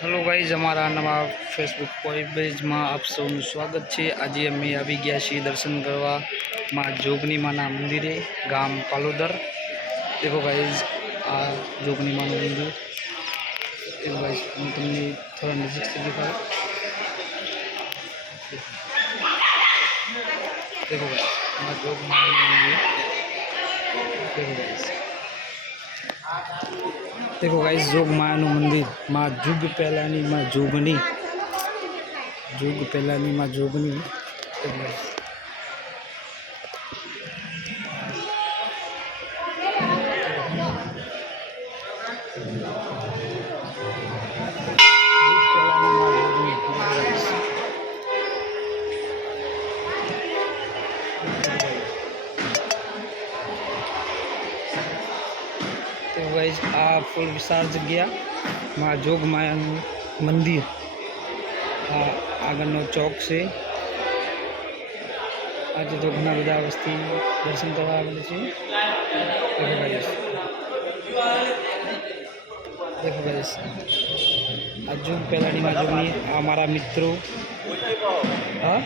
Hello guys, अमरा नवा Facebook page में आप सबनु स्वागत है। आज अमे આવી ગયા છીએ दर्शन करवा माँ जोगनी माना मंदिरे गाम पालोदर। देखो गाइज, आ जोगनी मानु मंदिर। देखो गाइज, मैं तमने थोड़ा नजीक से दिखाऊं। देखो गाइज, माँ जोग मानु मंदिर। देखो गाइज, देखो गाइज, जोग मायानु मंदिर। माँ जुग पहलानी माँ जोगनी, जुग पहलानी माँ जोगनी। देखो गाइज, तो गाइज आ फूल विशाल जग्या माँ जोग मायानु मंदिर। आ आगळनो चौक से आज तो घना बधा वस्ती दर्शन करवा आवेली छे। देखो गाइज, देखो गाइज, आ जुग पहलानी माँ जोगनी। आ मारा मित्रों। हाँ,